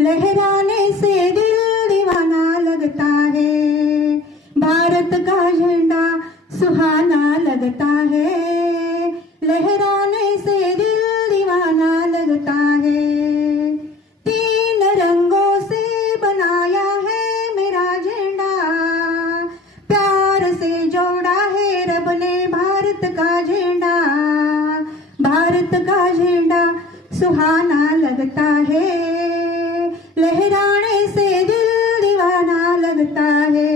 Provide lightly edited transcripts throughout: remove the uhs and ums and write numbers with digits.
लहराने से दिल दीवाना लगता है। भारत का झंडा सुहाना लगता है। लहराने से दिल दीवाना लगता है। तीन रंगों से बनाया है मेरा झंडा, प्यार से जोड़ा है रब ने भारत का झंडा। भारत का झंडा सुहाना लगता है। लहराने से दिल दीवाना लगता है।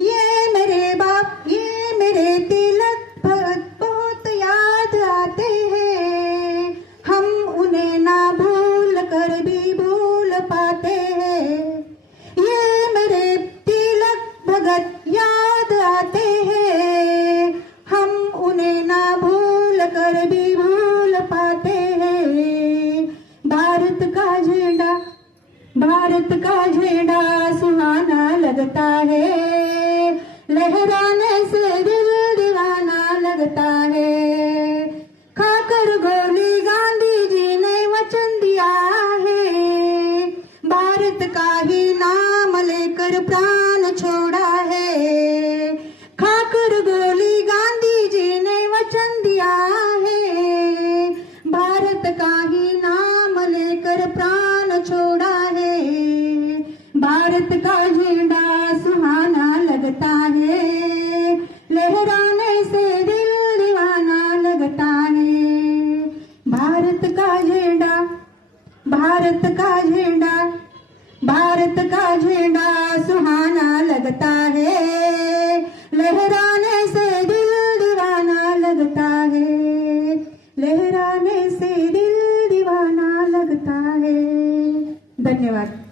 ये मेरे बाप, ये मेरे तिलक बहुत याद आते हैं। हम उन्हें ना भूल कर भी भूल पाते हैं। ये मेरे तिलक भगत याद आते हैं। हम उन्हें ना भूल कर भी भूल पाते हैं। भारत का झंडा, भारत का झंडा सुहाना लगता है। लहराने से दिल दीवाना लगता है। खाकर गोली गांधी जी ने वचन दिया है। भारत का ही नाम लेकर प्राण छोड़ा है। खाकर गोली गांधी जी ने वचन दिया है। भारत का ही नाम लेकर प्राण छोड़ा है। भारत का झंडा सुहाना लगता है। लहराने से दिल दीवाना लगता है। भारत का झंडा, भारत का झंडा, भारत का झंडा सुहाना लगता है। लहराने से दिल दीवाना लगता है। लहराने से दिल दीवाना लगता है। धन्यवाद।